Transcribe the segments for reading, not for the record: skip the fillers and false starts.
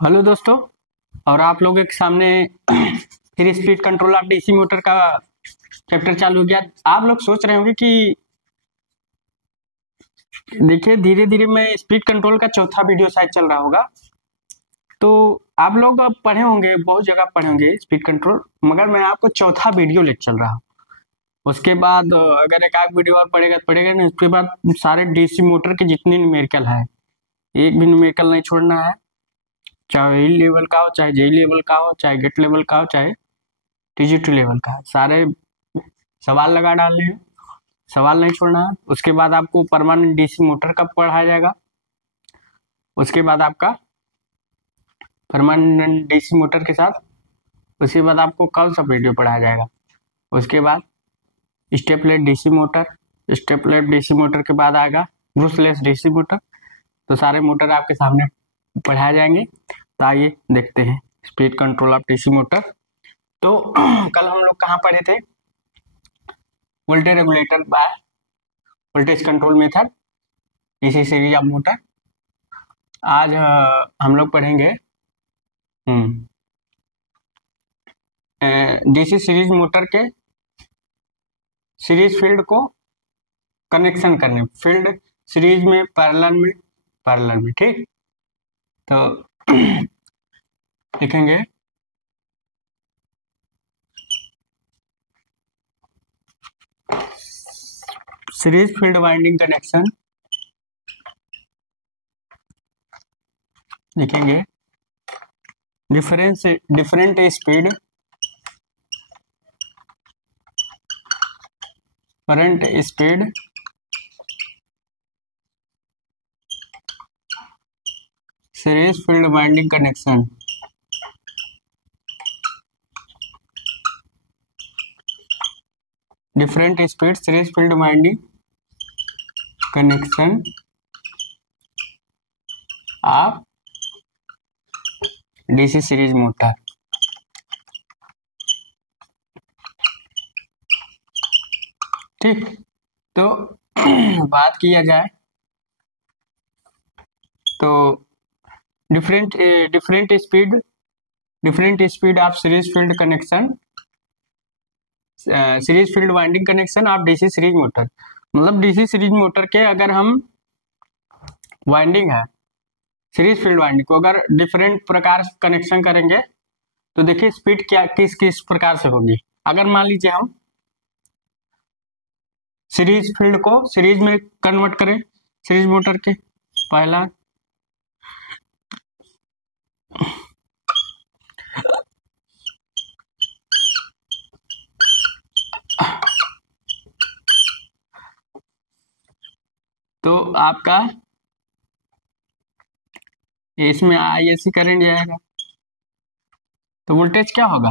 Hello दोस्तों। और आप लोगों के सामने फिर speed control of DC motor का चैप्टर चालू हो गया। आप लोग सोच रहे होंगे कि देखिए धीरे धीरे मैं स्पीड कंट्रोल का चौथा वीडियो शायद चल रहा होगा। तो आप लोग अब पढ़े होंगे, बहुत जगह पढ़े होंगे स्पीड कंट्रोल, मगर मैं आपको चौथा वीडियो ले चल रहा हूँ। उसके बाद अगर एक आध वीडियो और पढ़ेगा तो पढ़ेगा नहीं, उसके बाद सारे डीसी मोटर के जितने न्यूमेरिकल है एक भी न्यूमेरिकल नहीं छोड़ना है। चाहे ई लेवल का हो, चाहे जेई लेवल का हो, चाहे गेट लेवल का हो, चाहे टीजीटी लेवल का है, सारे सवाल लगा डालने हैं, सवाल नहीं छोड़ना है। उसके बाद आपको परमानेंट डीसी मोटर का पढ़ाया जाएगा। उसके बाद आपका परमानेंट डीसी मोटर के साथ उसके बाद आपको कौन सा वीडियो पढ़ाया जाएगा। उसके बाद स्टेपलेट डीसी मोटर, स्टेपलेट डीसी मोटर के बाद आएगा ब्रूसलेस डीसी मोटर। तो सारे मोटर आपके सामने पढ़ाए जाएंगे। तो आइए देखते हैं speed control of DC motor. तो कल हम लोग कहाँ पढ़े थे? Voltage regulator by voltage control method DC series of motor. आज हम लोग पढ़ेंगे डीसी सीरीज मोटर के सीरीज फील्ड को कनेक्शन करने, फील्ड सीरीज में पैरेलल में ठीक। तो लिखेंगे सीरीज फील्ड वाइंडिंग कनेक्शन, लिखेंगे different speed current speed series field winding connection. Different speed series field winding connection of DC series motor. ठीक, तो बात किया जाए तो different speed of series field connection, series field winding connection of DC series motor. मतलब DC series motor के अगर हम वाइंडिंग है सीरीज फील्ड वाइंडिंग को अगर डिफरेंट प्रकार से कनेक्शन करेंगे तो देखिए स्पीड क्या किस किस प्रकार से होगी। अगर मान लीजिए हम सीरीज फील्ड को सीरीज में कन्वर्ट करें सीरीज मोटर के, पहला तो आपका इसमें आईएसी करंट जाएगा तो वोल्टेज क्या होगा,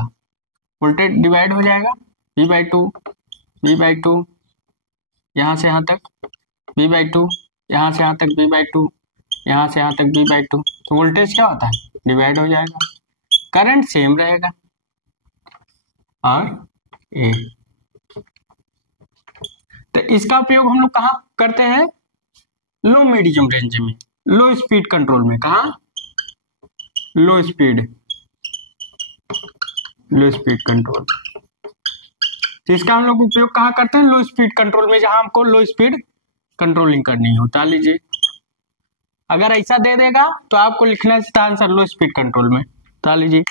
वोल्टेज डिवाइड हो जाएगा V/2 यहाँ से यहाँ तक V/2, यहाँ से यहाँ तक V/2, यहाँ से यहाँ तक V/2। तो वोल्टेज क्या होता है, डिवाइड हो जाएगा, करंट सेम रहेगा। और ए तो इसका उपयोग हम लोग कहाँ करते हैं? लो मीडियम रेंज में, लो स्पीड कंट्रोल में। कहाँ? लो स्पीड कंट्रोल। तो इसका हम लोग उपयोग कहाँ करते हैं? लो स्पीड कंट्रोल में, जहां हमको लो स्पीड कंट्रोलिंग करनी हो। बता लीजिए अगर ऐसा दे देगा तो आपको लिखना है इसका आंसर लो स्पीड कंट्रोल में। बता लीजिए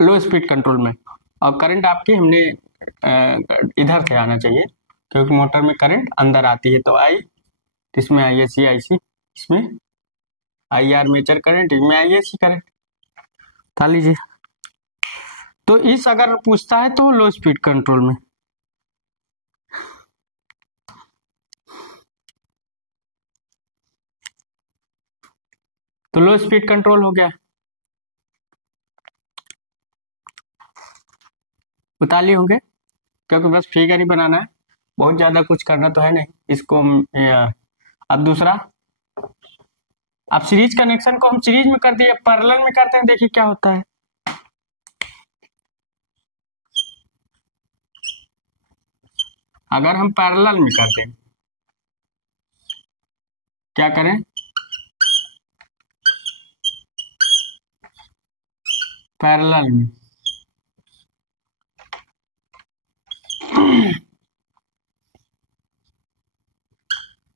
लो स्पीड कंट्रोल में। और करंट आपकी हमने इधर से आना चाहिए क्योंकि मोटर में करंट अंदर आती है। तो आई, इसमें आईएसी आईसी, इसमें आई आर्मेचर करंट, इसमें आईएसी करंट। बता लीजिए तो इस अगर पूछता है तो लो स्पीड कंट्रोल में। तो लो स्पीड कंट्रोल हो गया, बता लिए होंगे क्योंकि बस फिगर ही बनाना है, बहुत ज्यादा कुछ करना तो है नहीं इसको। अब दूसरा अब सीरीज कनेक्शन को हम सीरीज में कर दिए, पैरेलल में करते हैं, देखिए क्या होता है। अगर हम पैरेलल में करते हैं, क्या करें, पैरेलल में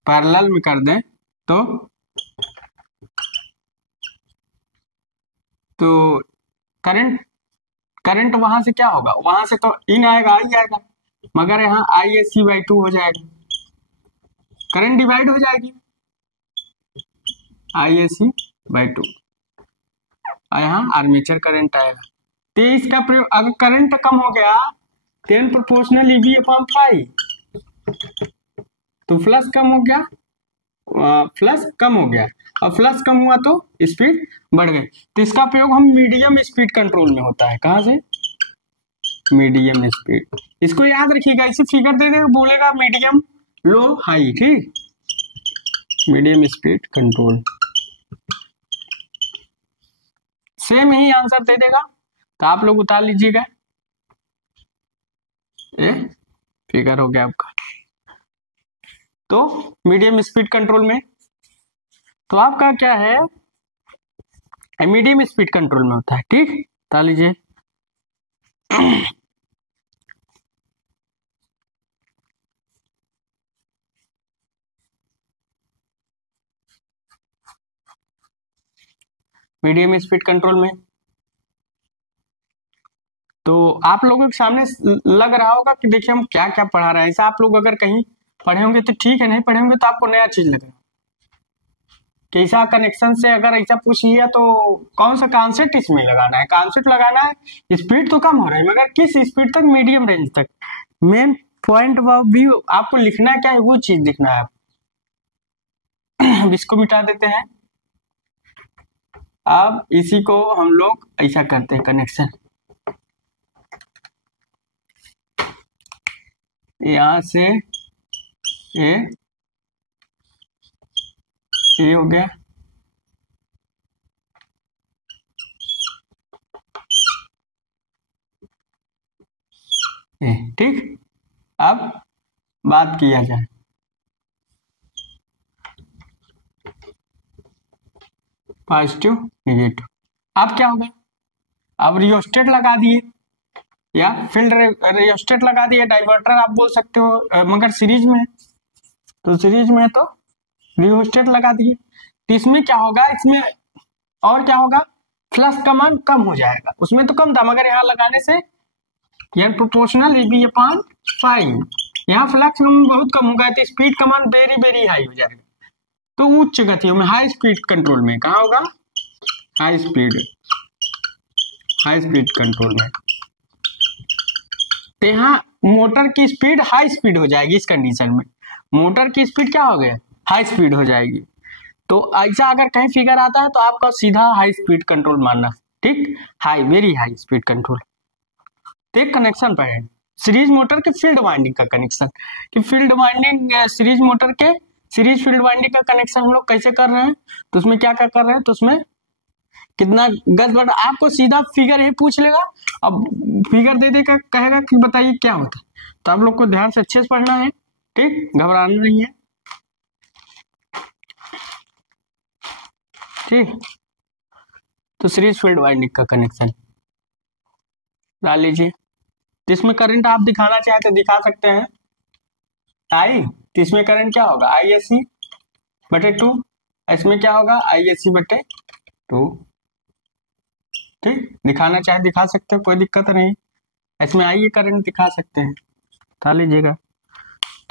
पैरेलल में कर दें तो करंट करंट वहां से क्या होगा, वहां से तो इन आएगा, आई आएगा, मगर यहाँ आई एस सी बाई 2 हो जाएगा, करंट डिवाइड हो जाएगी, आई एस सी बाई 2, यहाँ आर्मेचर करंट आएगा। तो इसका प्रयोग, अगर करंट कम हो गया 10 प्रोपोर्शनल ईबी अपॉन 5, तो फ्लक्स कम हो गया, फ्लक्स कम हो गया, और फ्लक्स कम हुआ तो स्पीड बढ़ गई। तो इसका प्रयोग हम मीडियम स्पीड कंट्रोल में होता है, कहां से, मीडियम स्पीड। इसको याद रखिएगा, इसे फिगर दे देगा, बोलेगा मीडियम लो हाई, ठीक, मीडियम स्पीड कंट्रोल, सेम ही आंसर दे देगा। तो आप लोग उतार लीजिएगा, ये फिगर हो गया आपका। तो मीडियम स्पीड कंट्रोल में तो आपका क्या है, मीडियम स्पीड कंट्रोल में होता है, ठीक, उतार लीजिए। मीडियम स्पीड कंट्रोल में तो आप लोगों के सामने लग रहा होगा कि देखिए हम क्या क्या पढ़ा रहे हैं। ऐसा आप लोग अगर कहीं पढ़े होंगे तो ठीक है, नहीं पढ़े होंगे तो आपको नया चीज लगेगा कि ऐसा कनेक्शन से अगर ऐसा पूछ लिया तो कौन सा कॉन्सेप्ट इसमें लगाना है, कॉन्सेप्ट लगाना है। स्पीड तो कम हो रही है, मगर किस स्पीड तक, मीडियम रेंज तक। मेन पॉइंट भी आपको लिखना है, क्या है वो चीज लिखना है। अब इसको मिटा देते हैं। अब इसी को हम लोग ऐसा करते हैं कनेक्शन, यहां से ये हो गया, ठीक। अब बात किया जाए, पॉजिटिव निगेटिव। अब क्या होगा, अब रियोस्टेट लगा दिए या फील्ड रियोस्टेट लगा दिए, डाइवर्टर आप बोल सकते हो, मगर सीरीज में है तो सीरीज में है तो रियोस्टेट लगा दिए। तो इसमें क्या होगा, इसमें और क्या होगा, फ्लक्स का मान कम हो जाएगा। उसमें तो कम था, मगर यहाँ लगाने से यार प्रोपोर्शनल ईबी अपॉन 5, यहाँ फ्लक्स बहुत कम होगा तो स्पीड का मान वेरी वेरी हाई हो जाएगा। तो उच्च गतियों में, हाई स्पीड कंट्रोल में कहा होगा, हाई स्पीड कंट्रोल में। तो यहाँ मोटर की स्पीड हाई स्पीड हो जाएगी, इस कंडीशन में मोटर की स्पीड क्या हो गया, हाई स्पीड हो जाएगी। तो ऐसा अगर कहीं फिगर आता है तो आपका सीधा हाई स्पीड कंट्रोल मानना, ठीक, high very high speed control. तो एक कनेक्शन पर है सीरीज मोटर के फील्ड वाइंडिंग का कनेक्शन, कि फील्ड वाइंडिंग सीरीज मोटर के सीरीज फील्ड वाइंडिंग का कनेक्शन हम लोग कैसे कर रहे हैं, तो उसमें क्या क्या कर रहे हैं, तो उसमें कितना गज बढ़, आपको सीधा फिगर ही पूछ लेगा। अब फिगर दे देगा, कहेगा कि बताइए क्या होता है। तो आप लोग को ध्यान से अच्छे से पढ़ना है, ठीक, घबराना नहीं है, ठीक। तो सीरीज फील्ड वाइंडिंग का कनेक्शन डाल लीजिए। जिसमें करंट आप दिखाना चाहे तो दिखा सकते हैं, आई, तो इसमें करंट क्या होगा, आई एस सी बटे 2, इसमें क्या होगा, आई एस सी बटे 2, ठीक। दिखाना चाहे दिखा सकते हो, कोई दिक्कत नहीं। इसमें आई करंट दिखा सकते हैं, उठा लीजिएगा।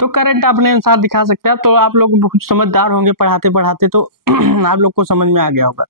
तो करंट अपने अनुसार दिखा सकते हैं। तो आप लोग बहुत समझदार होंगे पढ़ाते पढ़ाते, तो आप लोग को समझ में आ गया होगा।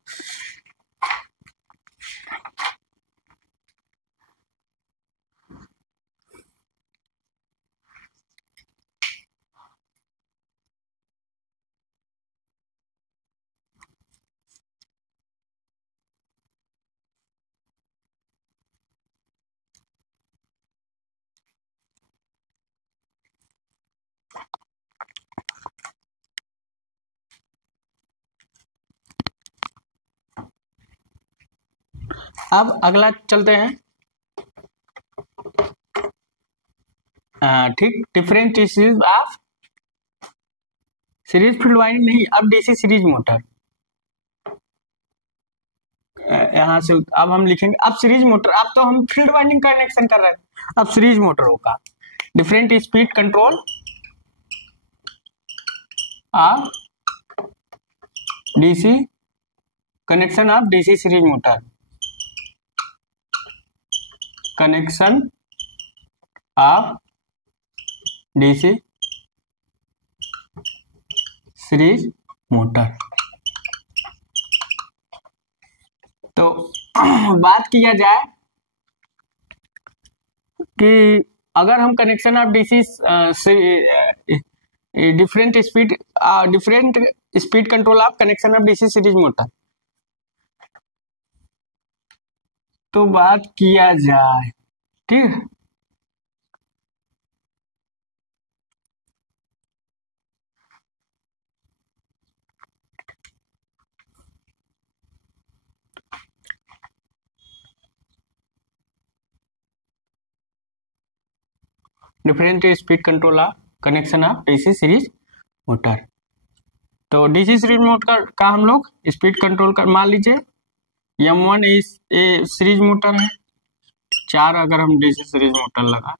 अब अगला चलते हैं, ठीक, different series of series field winding नहीं, अब डीसी सीरीज मोटर। यहाँ से अब हम लिखेंगे, अब सीरीज मोटर, अब तो हम फील्ड वाइंडिंग का कनेक्शन कर रहे हैं, अब सीरीज मोटर होगा different speed control of DC, connection of DC series motor, connection of DC series motor. तो बात किया जाए कि अगर हम connection of DC different speed control of connection of DC series motor, तो बात किया जाए, ठीक है, different speed control of connection of DC series motor. तो डीसी सीरीज मोटर का हम लोग स्पीड कंट्रोल कर, मान लीजिए M1 ए सीरीज मोटर है, 4 अगर हम डीसी सीरीज मोटर लगा,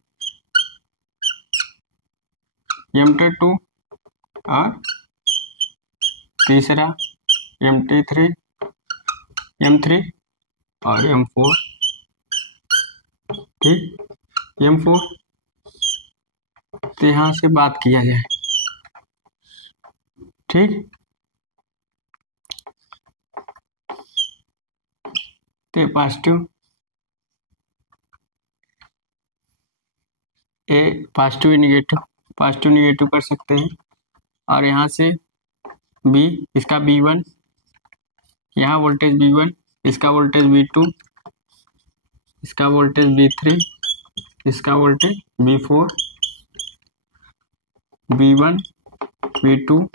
M2 और तीसरा M3 और M4, ठीक, M4। तो यहाँ से बात किया जाए, ठीक, तो पॉजिटिव ए, पॉजिटिव निगेटिव कर सकते हैं, और यहाँ से बी, इसका B1, यहाँ वोल्टेज B1, इसका वोल्टेज B2, इसका वोल्टेज B3, इसका voltage B4, B1 B2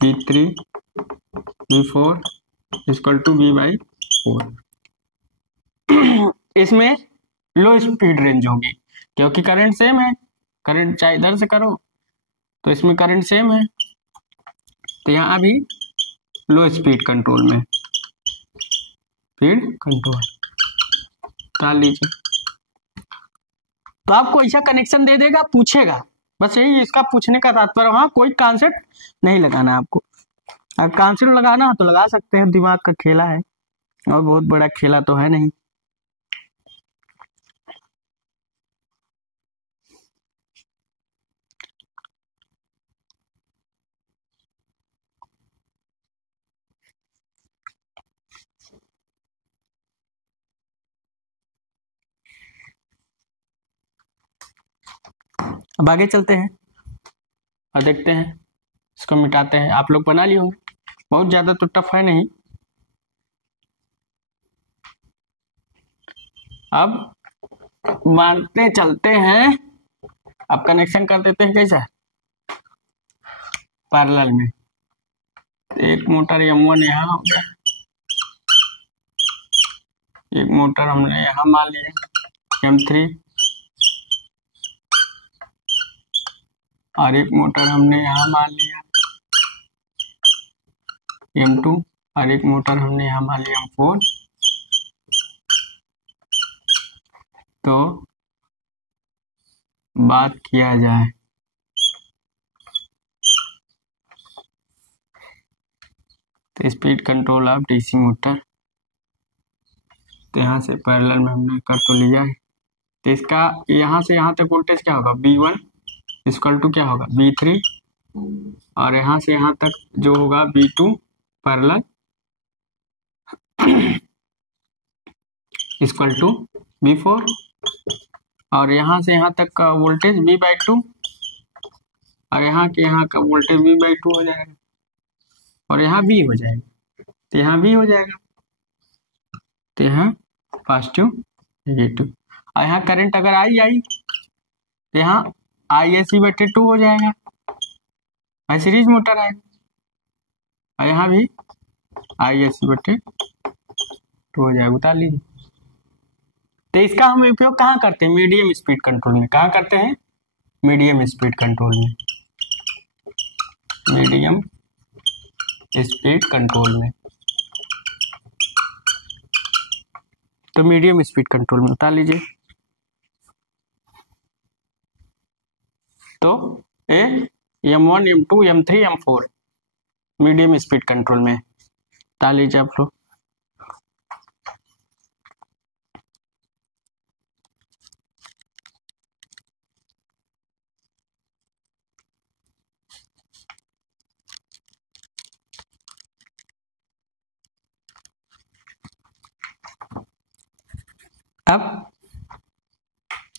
B3 B4 equal to B/4। इसमें लो स्पीड रेंज होगी क्योंकि करंट सेम है, करंट चाहे इधर से करो तो इसमें करंट सेम है, तो यहाँ भी लो स्पीड कंट्रोल में, स्पीड कंट्रोल डाल लीजिए। तो आपको ऐसा कनेक्शन दे देगा, पूछेगा, बस यही इसका पूछने का तात्पर्य, वहाँ कोई कॉन्सेप्ट नहीं लगाना आपको। अगर कॉन्सेप्ट लगाना हो तो लगा सकते हैं, दिमाग का खेला है और बहुत बड़ा खेला तो है नहीं। अब आगे चलते हैं और देखते हैं, इसको मिटाते हैं। आप लोग बना लिए होंगे, बहुत ज्यादा तो टफ है नहीं। अब मानते चलते हैं, अब कनेक्शन कर देते हैं कैसा, पैरेलल में। एक मोटर M1 यहाँ हो गया, एक मोटर हमने यहाँ मान लिया M3, और एक मोटर हमने यहाँ मान लिया M2, और एक मोटर हमने यहाँ मान लिया M4। तो बात किया जाए तो speed control of DC motor, तो यहाँ से पैरेलल में हमने कर तो लिया है, तो इसका यहाँ से यहाँ तक वोल्टेज क्या होगा, B1 इक्वल टू क्या होगा, B3, और यहाँ से यहाँ तक जो होगा B2 parallel equal to B4, और यहाँ से यहाँ तक का वोल्टेज V/2, और यहाँ के यहाँ का वोल्टेज V/2 हो जाएगा, और यहाँ B हो जाएगा, तो यहाँ B हो जाएगा, तो यहाँ पॉजिटिव नेगेटिव, और यहाँ करंट अगर आई तो यहाँ ISC/2 हो जाएगा, और सीरीज मोटर है, और यहाँ भी ISC/2 हो जाएगा, उतार लीजिए। तो इसका हम उपयोग कहाँ करते हैं? मीडियम स्पीड कंट्रोल में। कहाँ करते हैं? मीडियम स्पीड कंट्रोल में। मीडियम स्पीड कंट्रोल में। तो मीडियम स्पीड कंट्रोल में उतार लीजिए। तो ए M1 M2 M3 M4 medium speed control में उतार लीजिए आप लोग। अब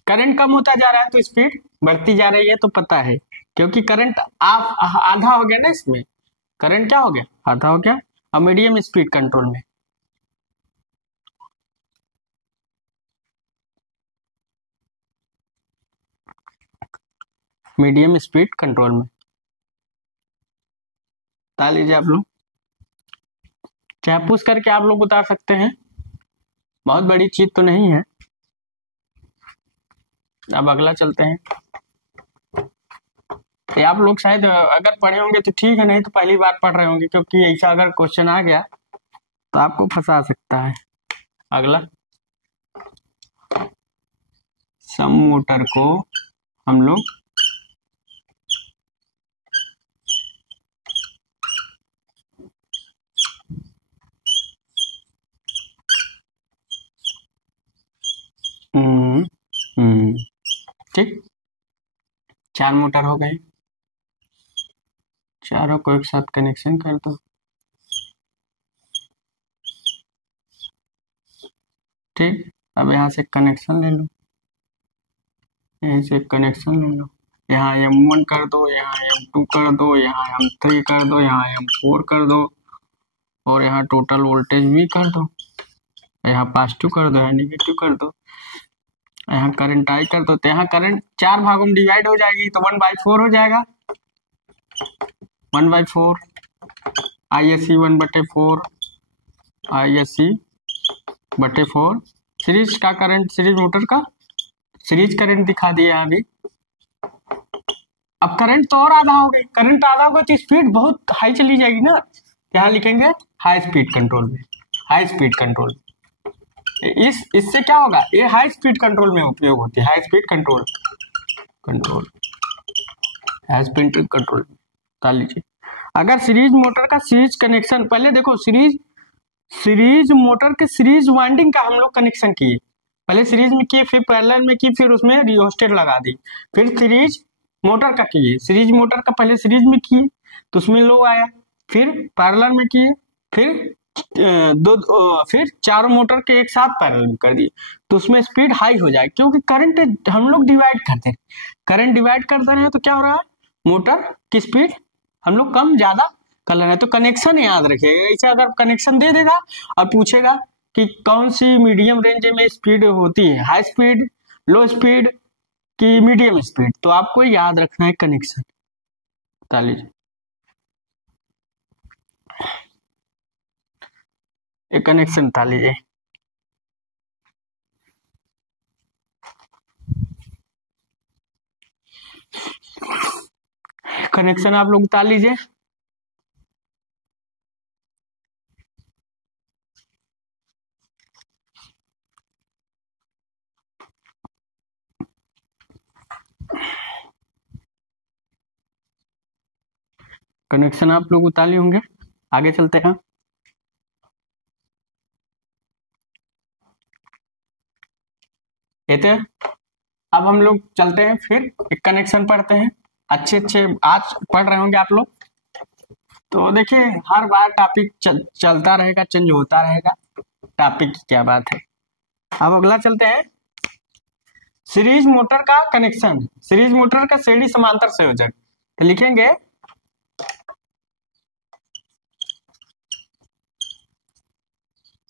करंट कम होता जा रहा है तो स्पीड बढ़ती जा रही है, तो पता है क्योंकि करंट आप आधा हो गया ना, इसमें करंट क्या हो गया? आधा हो गया। अब मीडियम स्पीड कंट्रोल में, मीडियम स्पीड कंट्रोल में उतार लीजिए आप लोग। चाहे पुश करके आप लोग उतार सकते हैं, बहुत बड़ी चीज तो नहीं है। अब अगला चलते हैं। ये आप लोग शायद अगर पढ़े होंगे तो ठीक है, नहीं तो पहली बार पढ़ रहे होंगे, क्योंकि ऐसा अगर क्वेश्चन आ गया तो आपको फंसा सकता है। अगला, सम मोटर को हम लोग ठीक, 4 मोटर हो गए, चारों को एक साथ कनेक्शन कर दो। ठीक, अब यहाँ से कनेक्शन ले लो, यहीं से कनेक्शन ले लो। यहाँ M1 कर दो, यहाँ M2 कर दो, यहाँ M3 कर दो, यहाँ M4 कर दो, और यहाँ टोटल वोल्टेज भी कर दो। यहाँ पॉजिटिव कर दो, यहाँ निगेटिव कर दो, यहाँ करंट आई कर दो। तो यहाँ करंट 4 भागों में डिवाइड हो जाएगी, तो 1/4 हो जाएगा। 1/4 ISC 1/4 ISC बटे 4 सीरीज का करंट, सीरीज मोटर का सीरीज करंट दिखा दिया अभी। अब करंट तो और आधा हो गई, करंट आधा होगा तो स्पीड बहुत हाई चली जाएगी ना। यहाँ लिखेंगे हाई स्पीड कंट्रोल में, हाई स्पीड कंट्रोल। इससे क्या होगा? ये हाई स्पीड कंट्रोल में उपयोग होती है, high speed control high speed control कर लीजिए। अगर सीरीज मोटर का सीरीज कनेक्शन, पहले देखो सीरीज मोटर के सीरीज वाइंडिंग का हम लोग कनेक्शन किए, पहले सीरीज में किए, फिर पैरेलल में किए, फिर उसमें रियोस्टेट लगा दी, फिर सीरीज मोटर का किए। सीरीज मोटर का पहले सीरीज में किए तो उसमें लो आया, फिर पैरेलल में किए, फिर फिर चारों मोटर के एक साथ पैरेलल में कर दिए, तो उसमें स्पीड हाई हो जाए। क्योंकि करंट हम लोग डिवाइड करते हैं, करंट डिवाइड करते रहे तो क्या हो रहा है? मोटर की स्पीड हम लोग कम ज्यादा कर रहे हैं। तो कनेक्शन याद रखिएगा, ऐसे अगर कनेक्शन दे देगा और पूछेगा कि कौन सी मीडियम रेंज में स्पीड होती है, हाई स्पीड, लो स्पीड की मीडियम स्पीड, तो आपको याद रखना है कनेक्शन। बता लीजिए, एक कनेक्शन बता लीजिए। कनेक्शन आप लोग बता लीजिए। कनेक्शन आप लोग उतार लिए होंगे, आगे चलते हैं। ये तो अब हम लोग चलते हैं, फिर एक कनेक्शन पढ़ते हैं। अच्छे आज पढ़ रहे होंगे आप लोग, तो देखिए हर बार टॉपिक चलता रहेगा, चेंज होता रहेगा, टॉपिक की क्या बात है। अब अगला चलते हैं, सीरीज मोटर का कनेक्शन। सीरीज मोटर का श्रेणी समांतर संयोजक, तो लिखेंगे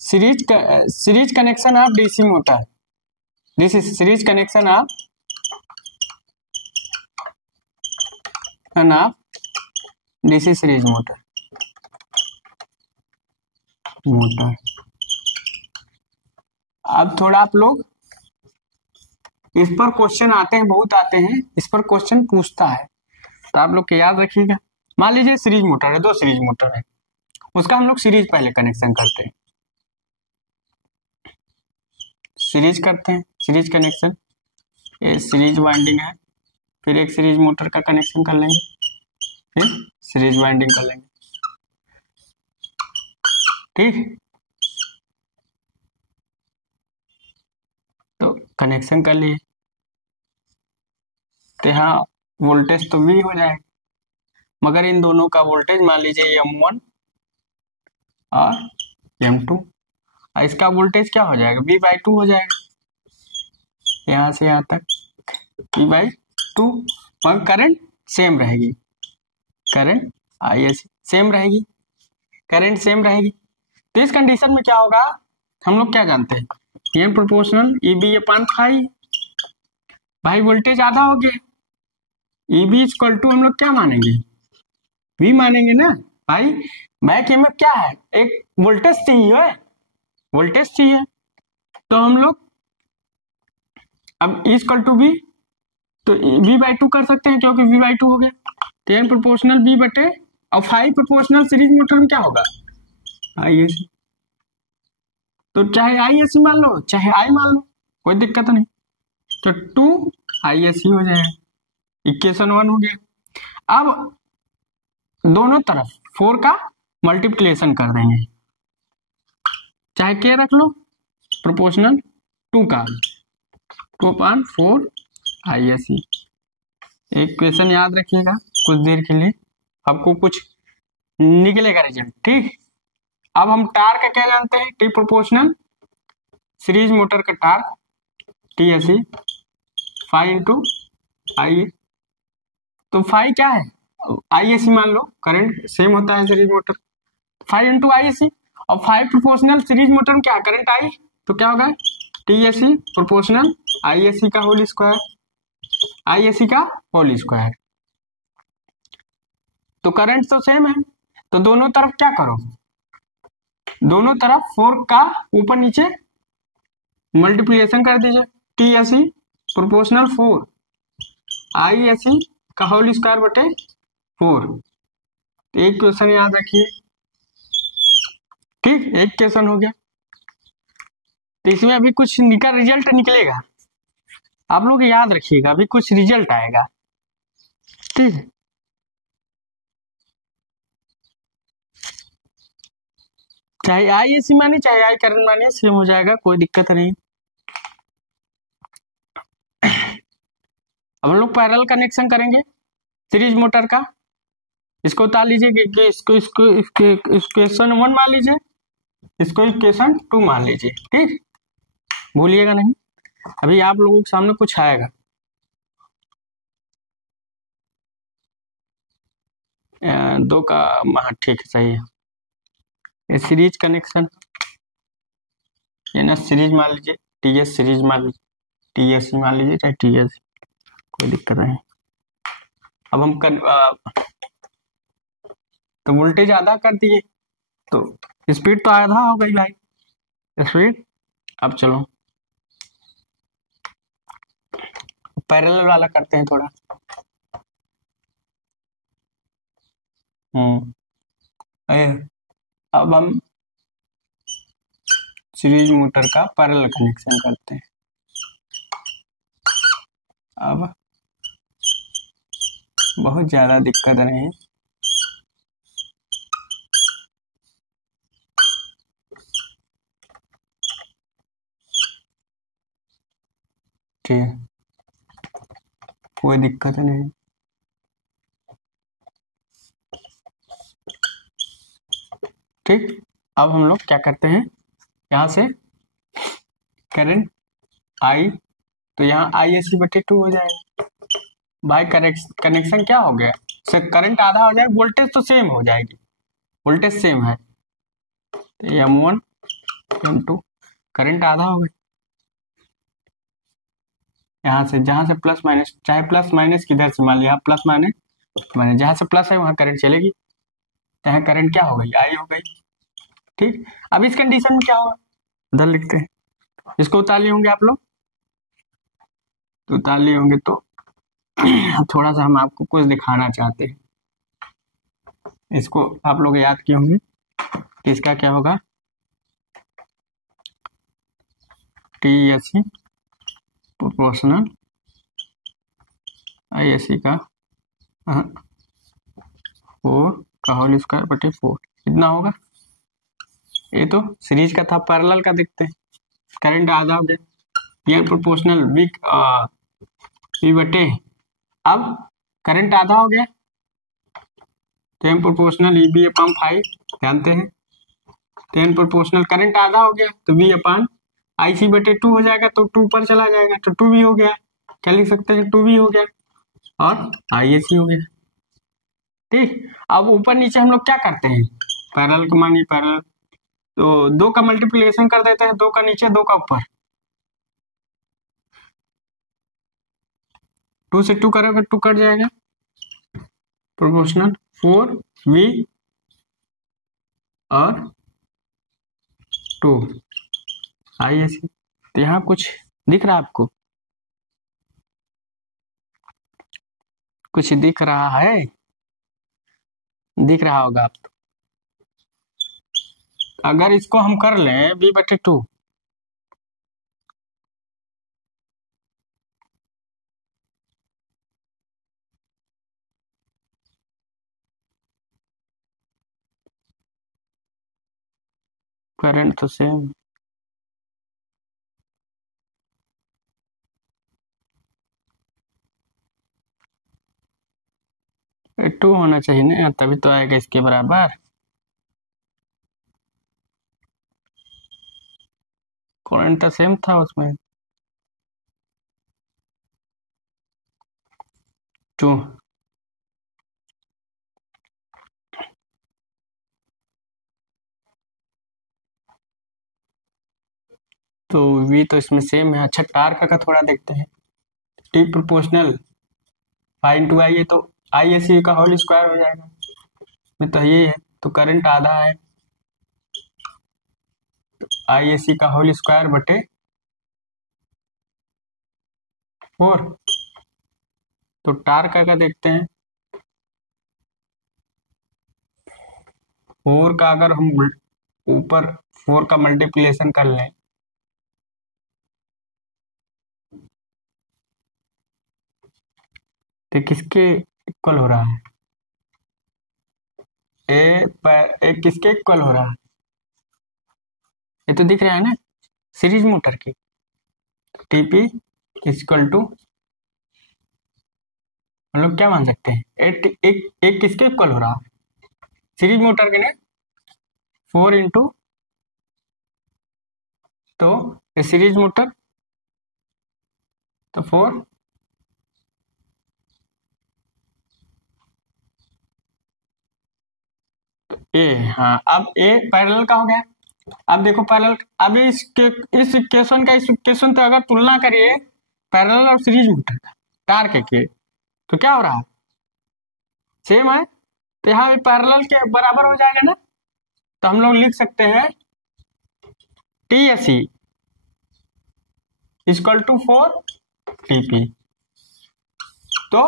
series connection of DC motor, this is series connection of DC series motor. अब थोड़ा आप लोग इस पर क्वेश्चन आते हैं, बहुत आते हैं, इस पर क्वेश्चन पूछता है, तो आप लोग के याद रखिएगा। मान लीजिए सीरीज मोटर है, 2 सीरीज मोटर है, उसका हम लोग सीरीज पहले कनेक्शन करते हैं, सीरीज करते हैं, सीरीज कनेक्शन, ये सीरीज वाइंडिंग है, फिर एक सीरीज मोटर का कनेक्शन कर लेंगे, फिर सीरीज वाइंडिंग कर लेंगे, ठीक। तो कनेक्शन कर लिए, तो यहाँ वोल्टेज तो V हो जाएगा, मगर इन दोनों का वोल्टेज मान लीजिए M1 और M2, और इसका वोल्टेज क्या हो जाएगा, V/2 हो जाएगा, यहाँ से यहाँ तक V/2, मगर करंट सेम रहेगी, करंट ISC सेम रहेगी, करंट सेम रहेगी। तो इस कंडीशन में क्या होगा, हम लोग क्या जानते हैं, N प्रोपोर्शनल EB/phi, भाई वोल्टेज आधा हो गया, EB इक्वल टू हम लोग क्या मानेंगे, V मानेंगे ना भाई। बैक EMF क्या है, एक वोल्टेज चाहिए, वोल्टेज चाहिए, तो हम लोग अब E इक्वल टू V, तो V/2 कर सकते हैं क्योंकि V/2 हो गया, तो N प्रोपोर्शनल B बटे, और phi प्रोपोर्शनल सीरीज मोटर में क्या होगा, ISC, तो चाहे ISC मान लो चाहे I मान लो, कोई दिक्कत नहीं, तो 2 ISC हो जाएगा, इक्वेशन 1 हो गया। अब दोनों तरफ 4 का मल्टीप्लिकेशन कर देंगे, चाहे K रख लो, प्रोपोर्शनल 2 का 2/4 ISC। एक क्वेश्चन याद रखिएगा कुछ देर के लिए, आपको कुछ निकलेगा रिजल्ट, ठीक। अब हम टार का क्या जानते हैं, T प्रोपोर्शनल सीरीज मोटर का टार TSC phi इंटू I, तो phi क्या है, ISC मान लो, करंट सेम होता है series motor, phi into ISC, और phi प्रोपोर्शनल सीरीज मोटर में क्या है, करंट I, तो क्या होगा TSC प्रोपोर्शनल ISC का होल स्क्वायर, ISC का होल स्क्वायर, तो करंट तो सेम है, तो दोनों तरफ क्या करो, दोनों तरफ 4 का ऊपर नीचे मल्टीप्लिकेशन कर दीजिए, TSC प्रोपोर्शनल 4 ISC का होल स्क्वायर बटे 4। तो एक क्वेश्चन याद रखिए, ठीक, एक क्वेश्चन हो गया। तो इसमें अभी कुछ रिजल्ट निकलेगा, आप लोग याद रखिएगा, अभी कुछ रिजल्ट आएगा, ठीक है। चाहे ISC माने चाहे I करंट माने, सेम हो जाएगा, कोई दिक्कत नहीं। अब हम लोग पैरेलल कनेक्शन करेंगे सीरीज मोटर का, इसको उतार लीजिए कि इसको इक्वेशन 1 मान लीजिए, इसको इक्वेशन 2 मान लीजिए, ठीक, भूलिएगा नहीं, अभी आप लोगों के सामने कुछ आएगा। 2 का, हाँ ठीक है, सही है, ये सीरीज कनेक्शन, ये ना सीरीज मान लीजिए, TS सीरीज मान लीजिए, TSC मान लीजिए चाहे TSC, कोई दिक्कत नहीं। अब हम तो वोल्टेज आधा कर दिए, तो स्पीड तो आधा हो गई भाई, स्पीड। अब चलो पैरेलल वाला करते हैं थोड़ा, अब हम सीरीज मोटर का पैरेलल कनेक्शन करते हैं। अब बहुत ज्यादा दिक्कत नहीं, ठीक है, कोई दिक्कत नहीं। ठीक, अब हम लोग क्या करते हैं, यहाँ से करंट I, तो यहाँ ISC बटे 2 हो जाएगा, बाय कनेक्शन क्या हो गया, करंट आधा हो जाएगा, वोल्टेज तो सेम हो जाएगी, वोल्टेज सेम है, तो M1 M2 करंट आधा हो गया, यहाँ से जहां से प्लस माइनस, चाहे प्लस माइनस किधर से मान लिया, प्लस माइनस जहां से प्लस है वहां करंट चलेगी, चाहे करंट क्या हो गई, I हो गई, ठीक। अब इस कंडीशन में क्या होगा, उधर लिखते हैं, इसको उतार लिए होंगे आप लोग, तो उतार लिए होंगे तो थोड़ा सा हम आपको कुछ दिखाना चाहते हैं। इसको आप लोग याद किए होंगे कि इसका क्या होगा, TSE प्रोपोर्शनल ISE का 4 का होल स्क्वायर बटे 4 कितना होगा। ये तो सीरीज का था, पैरेलल का देखते हैं। करंट आधा हो गया, P प्रोपोर्शनल V बटे, अब करंट आधा हो गया तो M प्रोपोर्शनल EB अपॉन 5 जानते हैं। तो M प्रोपोर्शनल करंट आधा हो गया तो V अपॉन IC बटे 2 हो जाएगा, तो 2 पर चला जाएगा तो 2V हो गया। क्या लिख सकते हैं, 2V हो गया और ISE हो गया। ठीक, अब ऊपर नीचे हम लोग क्या करते हैं, पैरेलल को मानिए पैरेलल, तो 2 का मल्टीप्लिकेशन कर देते हैं, 2 का नीचे 2 का ऊपर, 2 से 2 करोगे 2 कट जाएगा, प्रोपोर्शनल 4V और 2 ISE। तो यहाँ कुछ दिख रहा है आपको, कुछ दिख रहा है, दिख रहा होगा आपको। अगर इसको हम कर लें V बटे 2, करंट तो सेम, 2 होना चाहिए ना, तभी तो आएगा इसके बराबर। करंट तो सेम था उसमें, 2 तो V तो इसमें सेम है। अच्छा, टार्क का थोड़ा देखते हैं, T प्रोपोर्शनल 5 इंटू आई है तो ISE का होल स्क्वायर हो जाएगा, में तो यही है, तो करंट आधा है तो ISE का होल स्क्वायर बटे 4। तो टार्क का देखते हैं, 4 का अगर हम ऊपर 4 का मल्टीप्लिकेशन कर लें तो किसके इक्वल हो रहा है, ए किसके इक्वल हो रहा है, ये तो दिख रहा है ना, सीरीज मोटर की। TP इक्वल टू हम लोग क्या मान सकते हैं, एक किसके इक्वल हो रहा है, सीरीज मोटर के ने 4 इंटू, तो सीरीज मोटर तो 4 A, हाँ अब A पैरेलल का हो गया। अब देखो पैरेलल, अब इस इक्वेशन का इस इक्वेशन तो अगर तुलना करिए पैरेलल और सीरीज मोटर का टार्क के, तो क्या हो रहा है, सेम है, तो यहाँ भी पैरेलल के बराबर हो जाएगा ना। तो हम लोग लिख सकते हैं TSE इक्वल टू 4 TP। तो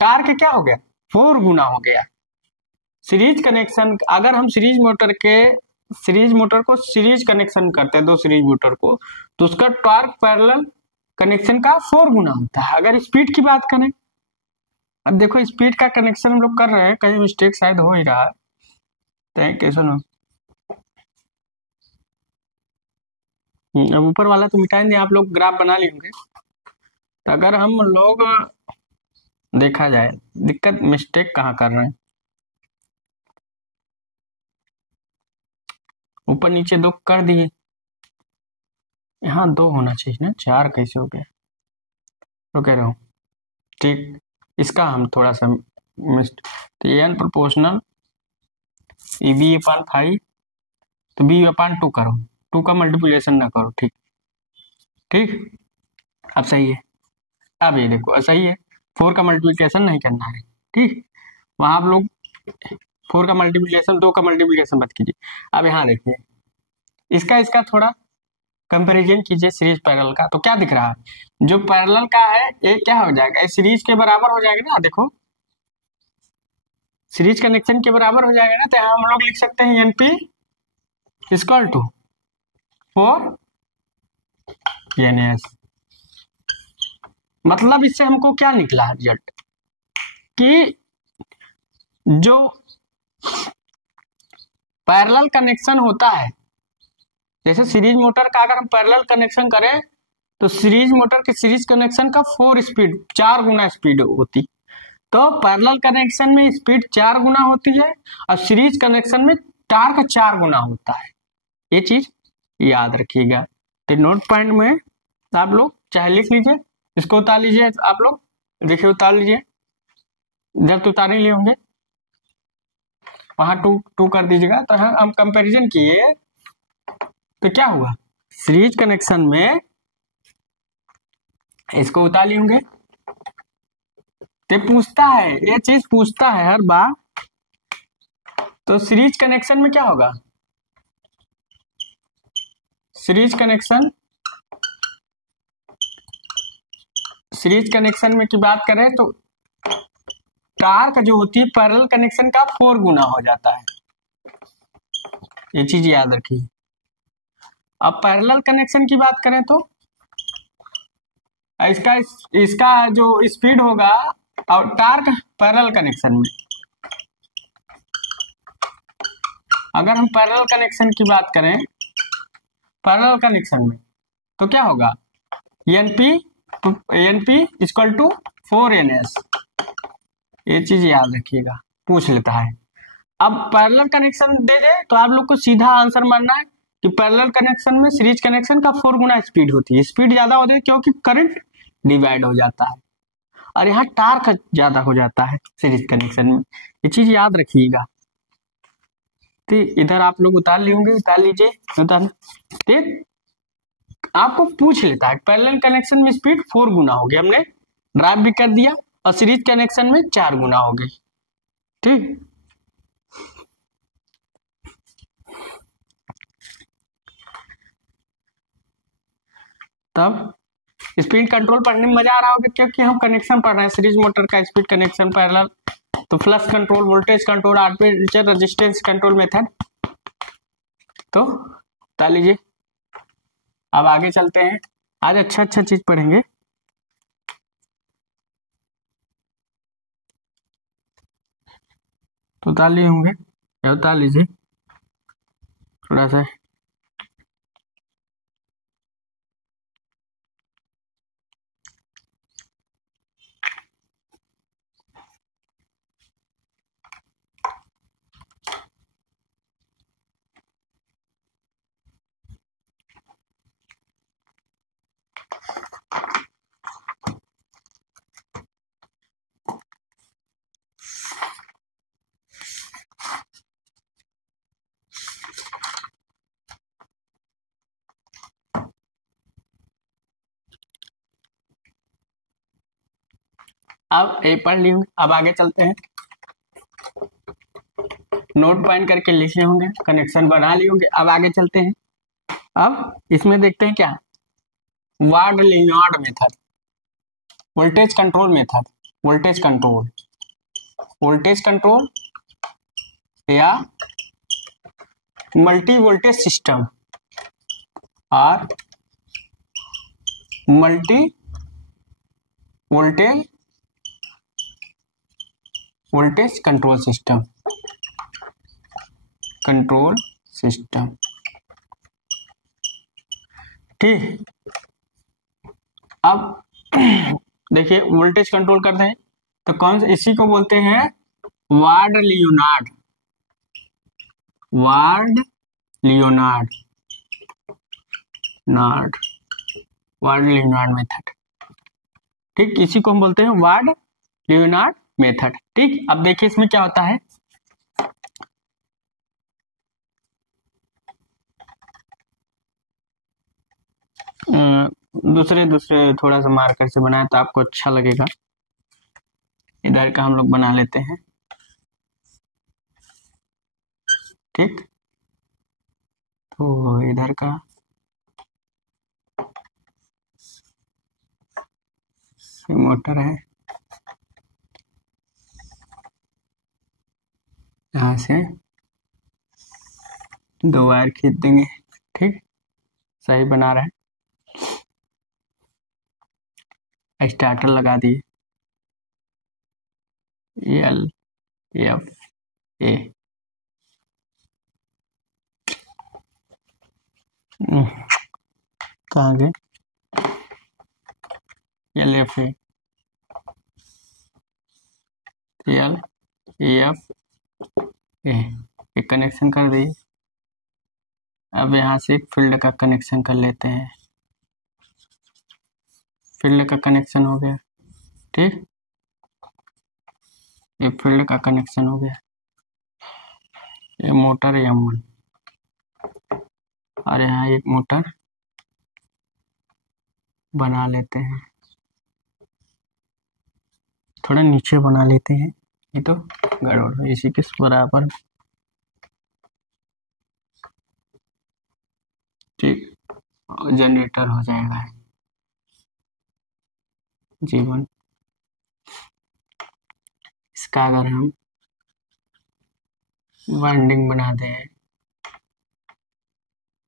टार्क क्या हो गया, 4 गुना हो गया। सीरीज कनेक्शन, अगर हम सीरीज मोटर को सीरीज कनेक्शन करते हैं, 2 सीरीज मोटर को, तो उसका टॉर्क पैरेलल कनेक्शन का 4 गुना होता है। अगर स्पीड की बात करें, अब देखो स्पीड का कनेक्शन हम लोग कर रहे हैं, कहीं मिस्टेक शायद हो ही रहा है, कैसे हो, अब ऊपर वाला तो मिटाएंगे, आप लोग ग्राफ बना लेंगे। तो अगर हम लोग देखा जाए दिक्कत मिस्टेक कहाँ कर रहे हैं, ऊपर नीचे 2 कर दिए, यहाँ 2 होना चाहिए ना, 4 कैसे हो गया, तो कह रहा हूँ ठीक। इसका हम थोड़ा सा तो N प्रोपोर्शनल EB अपान 5, तो B अपान 2 करो, 2 का मल्टीप्लिकेशन ना करो, ठीक ठीक, अब सही है। अब ये देखो सही है, 4 का मल्टीप्लिकेशन नहीं करना है, ठीक, वहां आप लोग 4 का मल्टीप्लिकेशन, 2 का मल्टीप्लिकेशन मत कीजिए। अब यहाँ देखिए, इसका थोड़ा कंपैरिजन कीजिए सीरीज पैरेलल का, तो क्या दिख रहा है, जो पैरेलल का है ये क्या हो जाएगा, सीरीज के बराबर हो जाएगा ना। देखो सीरीज कनेक्शन के बराबर हो जाएगा ना, तो यहाँ हम लोग लिख सकते हैं एनपी इक्वल टू 4 NS। मतलब इससे हमको क्या निकला है रिजल्ट, कि जो पैरेलल कनेक्शन होता है, जैसे सीरीज मोटर का अगर हम पैरेलल कनेक्शन करें तो सीरीज मोटर के सीरीज कनेक्शन का 4 गुना स्पीड होती, तो पैरेलल कनेक्शन में स्पीड 4 गुना होती है और सीरीज कनेक्शन में टार्क 4 गुना होता है। ये चीज याद रखिएगा। तो नोट पॉइंट में आप लोग चाहे लिख लीजिए, इसको उतार लीजिए, आप लोग देखिए उतार लीजिए, जब तो उतार लिए होंगे वहां टू कर दीजिएगा। तो हम कंपैरिजन किए तो क्या हुआ, सीरीज कनेक्शन में इसको उतार लिए होंगे, तो पूछता है, ये चीज पूछता है हर बार। तो सीरीज कनेक्शन में क्या होगा, सीरीज कनेक्शन में की बात करें तो टार्क जो होती है पैरेलल कनेक्शन का 4 गुना हो जाता है, ये चीज याद रखिए। अब पैरेलल कनेक्शन की बात करें तो इसका जो स्पीड होगा और टार्क पैरेलल कनेक्शन में, अगर हम पैरेलल कनेक्शन की बात करें पैरेलल कनेक्शन में तो क्या होगा, एनपी इक्वल टू 4 NS। ये चीज याद रखिएगा, पूछ लेता है। अब पैरेलल कनेक्शन दे दे तो आप लोग को सीधा आंसर मानना है कि पैरेलल कनेक्शन में सीरीज कनेक्शन का 4 गुना स्पीड होती है, स्पीड ज्यादा होती है क्योंकि करंट डिवाइड हो जाता है, और यहाँ टार्क ज्यादा हो जाता है सीरीज कनेक्शन में। ये चीज याद रखिएगा। तो इधर आप लोग उतार लेंगे, उतार लीजिए, उतार। ठीक, आपको पूछ लेता है पैरेलल कनेक्शन में स्पीड 4 गुना हो गई, हमने ड्राइव भी कर दिया, और सीरीज कनेक्शन में 4 गुना हो गई। ठीक, तब स्पीड कंट्रोल पढ़ने में मजा आ रहा होगा क्योंकि हम कनेक्शन पढ़ रहे हैं, सीरीज मोटर का स्पीड कनेक्शन पैरेलल, तो flux control, voltage control, armature resistance control method. तो बता लीजिए, अब आगे चलते हैं, आज अच्छा चीज पढ़ेंगे। तो उतार लिए होंगे या उतार लीजिए थोड़ा सा। अब ए पढ़ ली होंगे, अब आगे चलते हैं। नोट पॉइंट करके लिखे होंगे, कनेक्शन बना लिए होंगे, अब आगे चलते हैं। अब इसमें देखते हैं क्या, ward Leonard method, voltage control method, voltage control या मल्टी वोल्टेज सिस्टम और मल्टी वोल्टेज कंट्रोल सिस्टम। ठीक, अब देखिए वोल्टेज कंट्रोल करते हैं तो कौन से, इसी को बोलते हैं वार्ड लियोनार्ड मेथड। ठीक, इसी को हम बोलते हैं वार्ड लियोनार्ड मेथड। ठीक, अब देखिए इसमें क्या होता है, दूसरे थोड़ा सा मार्कर से बनाए तो आपको अच्छा लगेगा। इधर का हम लोग बना लेते हैं। ठीक, तो इधर का ये मोटर है, यहाँ से 2 वायर खींच देंगे। ठीक, सही बना रहे हैं। स्टार्टर लगा दिए, L F A। कहाँ गए? L F A, L F A, एक कनेक्शन कर दिए। अब यहाँ से एक फील्ड का कनेक्शन कर लेते हैं। फील्ड का कनेक्शन हो गया। ठीक, ये फील्ड का कनेक्शन हो गया। ये मोटर M1 और यहाँ एक मोटर बना लेते हैं। थोड़ा नीचे बना लेते हैं, ये तो गड़बड़ है। इसी के बराबर। ठीक, जनरेटर हो जाएगा G1। इसका अगर हम वाइंडिंग बना दें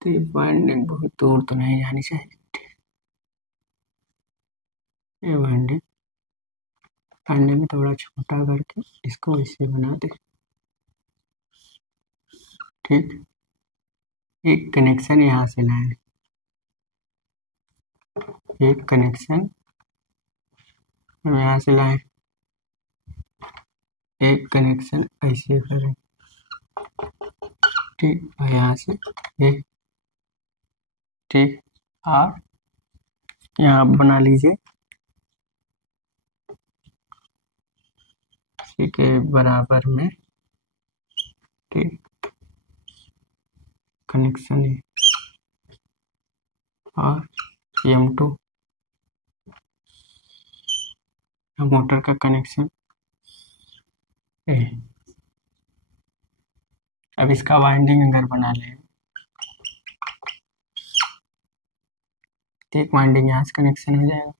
तो ये वाइंडिंग बहुत दूर तो नहीं जानी चाहिए। ये वाइंडिंग थोड़ा छोटा करके इसको इसे बना दे। ठीक, एक कनेक्शन यहाँ से लाए, एक कनेक्शन हम यहाँ से लाए, एक कनेक्शन ऐसे करें। ठीक, और यहाँ से ये। ठीक, और यहाँ बना लीजिए इसी के बराबर में। ठीक, कनेक्शन है और M2 मोटर का कनेक्शन है। अब इसका वाइंडिंग अगर बना लें तो एक वाइंडिंग यहाँ से कनेक्शन हो जाएगा,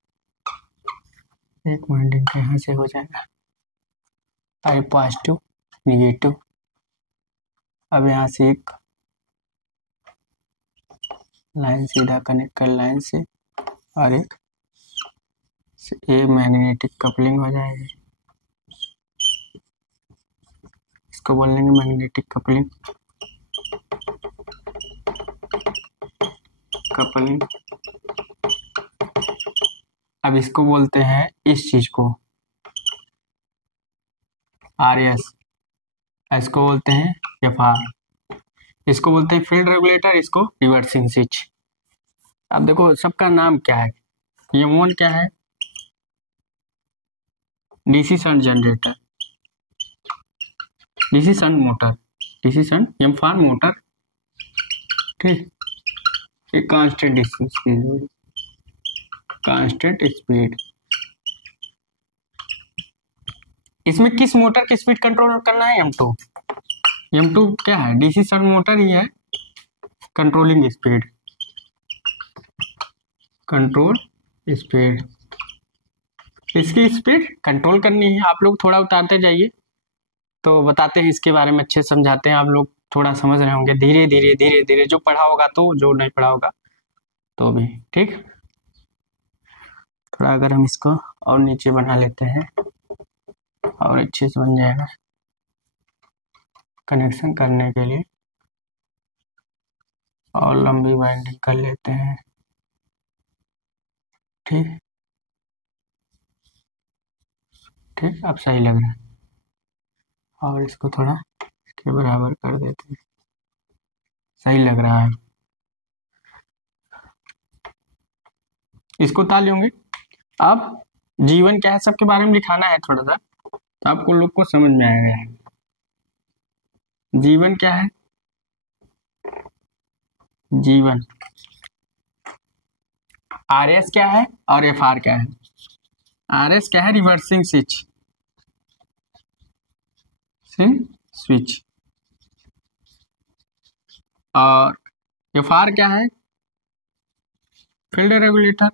एक वाइंडिंग यहाँ से हो जाएगा, आई पॉजिटिव निगेटिव। अब यहाँ से एक लाइन सीधा कनेक्ट कर लाइन से, और एक ये मैग्नेटिक कपलिंग हो जाएगी। इसको बोल लेंगे मैग्नेटिक कपलिंग। अब इसको बोलते हैं, इस चीज को RS, इसको बोलते हैं FR, इसको बोलते हैं फील्ड रेगुलेटर, इसको रिवर्सिंग स्विच। अब देखो सबका नाम क्या है। M1 क्या है? DC shunt generator, DC shunt motor, DC shunt M1 motor. ठीक, एक कांस्टेंट स्पीड, कांस्टेंट स्पीड। इसमें किस मोटर की स्पीड कंट्रोल करना है? M2 क्या है? DC शंट मोटर ही है। कंट्रोलिंग स्पीड, कंट्रोल स्पीड, इसकी स्पीड कंट्रोल करनी है। आप लोग थोड़ा उतारते जाइए तो बताते हैं इसके बारे में, अच्छे समझाते हैं। आप लोग थोड़ा समझ रहे होंगे, धीरे धीरे धीरे धीरे, जो पढ़ा होगा तो, जो नहीं पढ़ा होगा तो भी। ठीक, थोड़ा अगर हम इसको और नीचे बना लेते हैं और अच्छे से बन जाएगा कनेक्शन करने के लिए। और लंबी वाइंडिंग कर लेते हैं। ठीक, ठीक, अब सही लग रहा है। और इसको थोड़ा इसके बराबर कर देते हैं, सही लग रहा है। इसको उतार लेंगे। अब जीवन क्या है सबके बारे में लिखाना है थोड़ा सा, तो आपको लोग को समझ में आएगा। जीवन क्या है? जीवन RS क्या है और FR क्या है? RS क्या है? Reversing switch. और FR क्या है? Field regulator.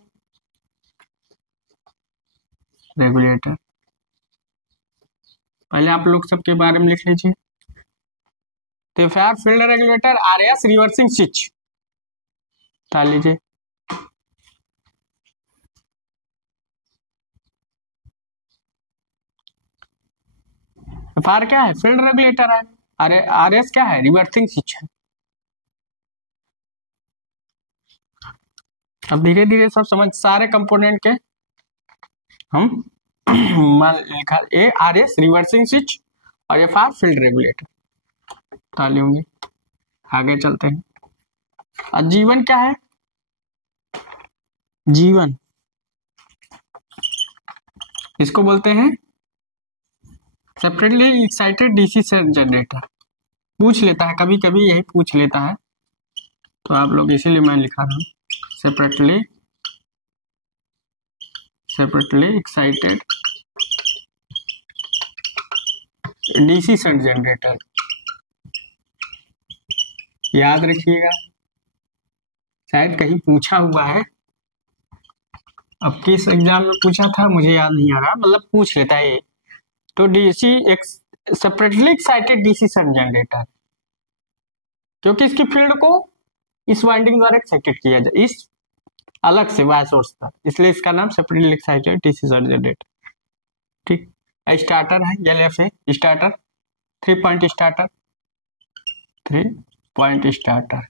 रेगुलेटर। पहले आप लोग सबके बारे में लिख लीजिए। तो far field regulator, RS reversing switch डाल लीजिए। फार क्या है? फील्ड रेगुलेटर है। अरे आरएस क्या है? रिवर्सिंग स्विच है। अब धीरे धीरे सब समझ, सारे कंपोनेंट के हम लिखा, A R S reversing switch और एफ आर फील्ड रेगुलेटर डाले होंगे। आगे चलते हैं। और जीवन क्या है? जीवन इसको बोलते हैं सेपरेटली एक्साइटेड डीसी जनरेटर। पूछ लेता है कभी कभी, यही पूछ लेता है, तो आप लोग इसीलिए मैं लिखा रहा हूँ separately excited DC shunt generator. याद रखिएगा, शायद कहीं पूछा हुआ है। अब किस एग्जाम में पूछा था मुझे याद नहीं आ रहा, मतलब पूछ लेता है ये। तो डीसी एक separately excited DC shunt generator, क्योंकि इसकी फील्ड को इस वाइंडिंग द्वारा एक्साइटेड किया जाए, इस अलग से वाई सोर्स था, इसलिए इसका नाम separately excited DC shunt generator. ठीक। स्टार्टर है, एलएफ है starter, 3 point starter, 3 point starter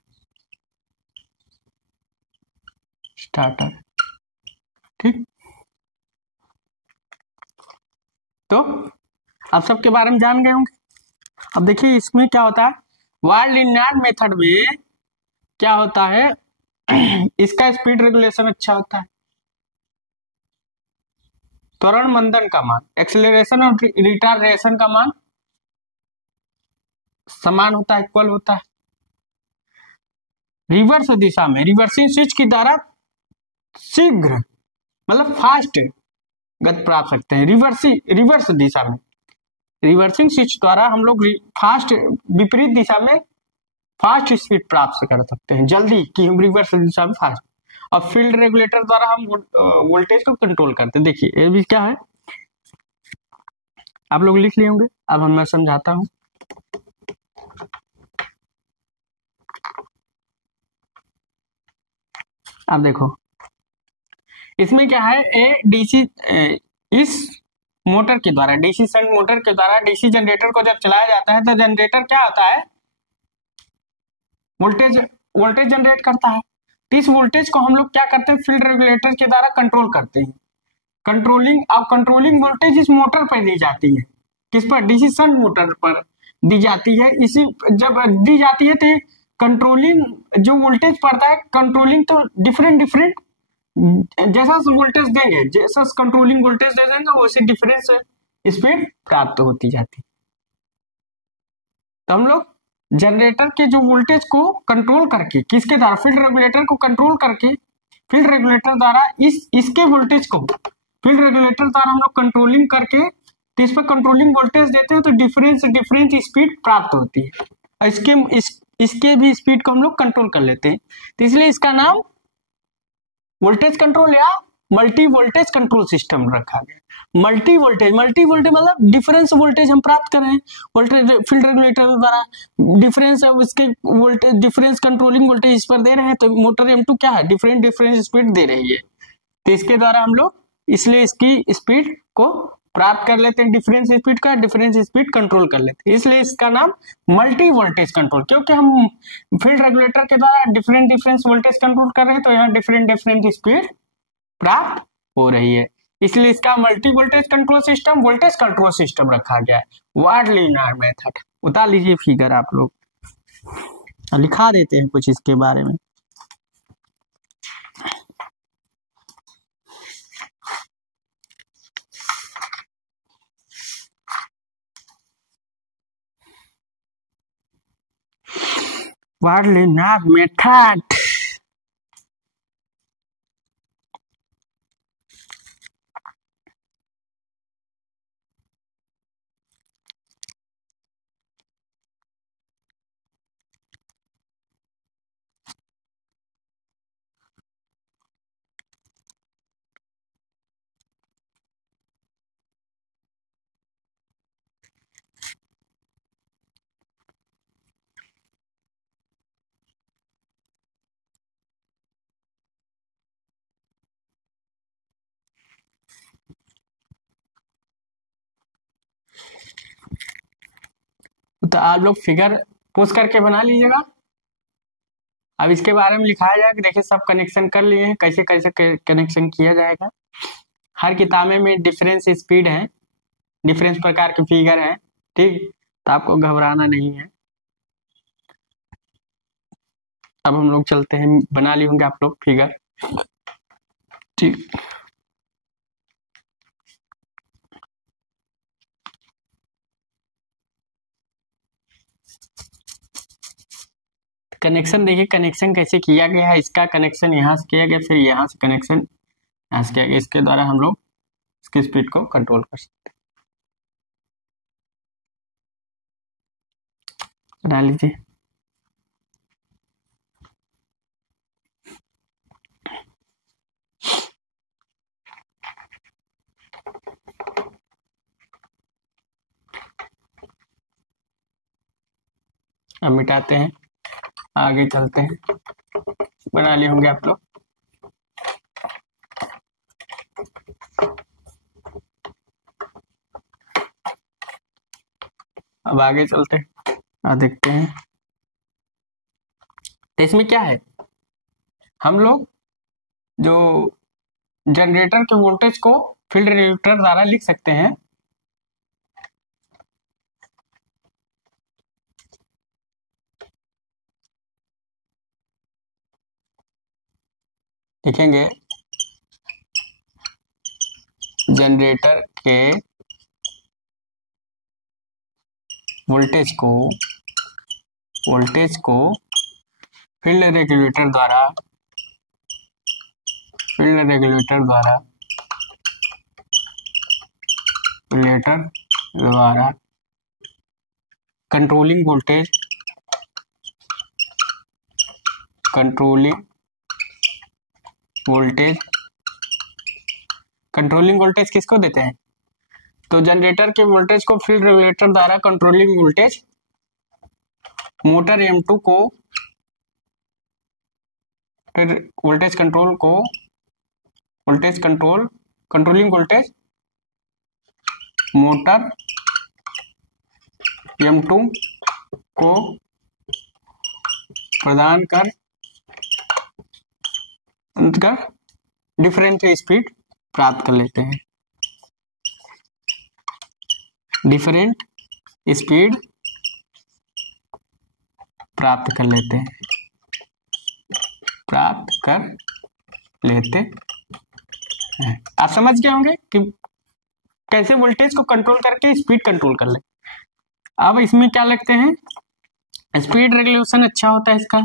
ठीक। तो आप सबके बारे में जान गए होंगे। अब देखिए इसमें क्या होता है, वाइल्ड लिनियर मेथड में क्या होता है, इसका स्पीड रेगुलेशन अच्छा होता है, त्वरण मंदन का मान, एक्सेलरेशन और रिटार्डेशन का मान समान होता है, इक्वल होता है। रिवर्स दिशा में रिवर्सिंग स्विच की द्वारा शीघ्र मतलब फास्ट गति प्राप्त सकते हैं। रिवर्स दिशा में रिवर्सिंग स्विच द्वारा हम लोग फास्ट, विपरीत दिशा में फास्ट स्पीड प्राप्त कर सकते हैं, जल्दी की हम रिवर्स दिशा में फास्ट। और फील्ड रेगुलेटर द्वारा हम वोल्टेज को कंट्रोल करते हैं। देखिए ये भी क्या है, आप लोग लिख लिए होंगे, अब मैं समझाता हूं। अब देखो इसमें क्या है, ए डीसी इस मोटर के द्वारा, डीसी शंट मोटर के द्वारा डीसी जनरेटर को जब चलाया जाता है तो जनरेटर क्या होता है, वोल्टेज जनरेट करता है। तो इस वोल्टेज को हम लोग क्या करते हैं, फील्ड रेगुलेटर के द्वारा कंट्रोल करते हैं। कंट्रोलिंग वोल्टेज इस मोटर पर दी जाती है, किस पर? डीसी शंट मोटर पर दी जाती है। इसी जब दी जाती है तो कंट्रोलिंग जो वोल्टेज पड़ता है, कंट्रोलिंग तो डिफरेंट जैसा वोल्टेज देंगे, जैसा कंट्रोलिंग वोल्टेज दे देंगे वैसे डिफरेंस स्पीड प्राप्त होती जाती। तो हम लोग जनरेटर के जो वोल्टेज को कंट्रोल करके, किसके द्वारा? फील्ड रेगुलेटर को कंट्रोल करके, फील्ड रेगुलेटर द्वारा इसके वोल्टेज को फील्ड रेगुलेटर द्वारा हम लोग कंट्रोलिंग करके, तो इस पर कंट्रोलिंग वोल्टेज देते हैं तो डिफरेंट स्पीड प्राप्त होती है। और इसके भी स्पीड को हम लोग कंट्रोल कर लेते हैं, तो इसलिए इसका नाम वोल्टेज कंट्रोल या मल्टी वोल्टेज कंट्रोल सिस्टम रखा गया। मल्टी वोल्टेज मतलब डिफरेंस वोल्टेज हम प्राप्त कर रहे हैं वोल्टेज फील्ड रेगुलेटर द्वारा, डिफरेंस अब इसके वोल्टेज, डिफरेंस कंट्रोलिंग वोल्टेज इस पर दे रहे हैं, तो मोटर M2 क्या है, डिफरेंट स्पीड दे रही है, तो इसके द्वारा हम लोग इसलिए इसकी स्पीड को प्राप्त कर लेते हैं, डिफरेंस स्पीड कंट्रोल कर लेते हैं, इसलिए इसका नाम मल्टी वोल्टेज कंट्रोल, क्योंकि हम फील्ड रेगुलेटर के द्वारा डिफरेंट वोल्टेज कंट्रोल कर रहे हैं, तो यहाँ डिफरेंट स्पीड प्राप्त हो रही है, इसलिए इसका मल्टी वोल्टेज कंट्रोल सिस्टम रखा गया है। वाइल्ड लिनियर मेथड उतार लीजिए फिगर, आप लोग लिखा देते हैं कुछ इसके बारे में। वाइल्ड लिनियर मेथड तो आप लोग फिगर पुश करके बना लीजिएगा। अब इसके बारे में लिखाया जाए कि देखिए सब कनेक्शन कर लिए हैं, कैसे कैसे कनेक्शन किया जाएगा। हर किताबे में डिफरेंस स्पीड है, डिफरेंस प्रकार के फिगर है, ठीक, तो आपको घबराना नहीं है। अब हम लोग चलते हैं, बना लिए होंगे आप लोग फिगर, ठीक। कनेक्शन देखिए, कनेक्शन कैसे किया गया है। इसका कनेक्शन यहाँ से किया गया, फिर यहाँ से कनेक्शन यहाँ से किया गया। इसके द्वारा हम लोग इसकी स्पीड को कंट्रोल कर सकते हैं। बना लीजिए। अब मिटाते हैं, आगे चलते हैं। बना लिए होंगे आप लोग। अब आगे चलते हैं, देखते हैं। तो इसमें क्या है, हम लोग जो जनरेटर के वोल्टेज को फील्ड रेगुलेटर द्वारा लिख सकते हैं। लिखेंगे जनरेटर के वोल्टेज को फील्ड रेगुलेटर द्वारा कंट्रोलिंग वोल्टेज किसको देते हैं, तो जनरेटर के वोल्टेज को फील्ड रेगुलेटर द्वारा कंट्रोलिंग वोल्टेज मोटर M2 को, फिर कंट्रोलिंग वोल्टेज मोटर M2 को प्रदान कर डिफरेंट स्पीड प्राप्त कर लेते हैं। डिफरेंट स्पीड प्राप्त कर लेते हैं। आप समझ गए होंगे कि कैसे वोल्टेज को कंट्रोल करके स्पीड कंट्रोल कर ले। अब इसमें क्या लगते हैं, स्पीड रेगुलेशन अच्छा होता है इसका,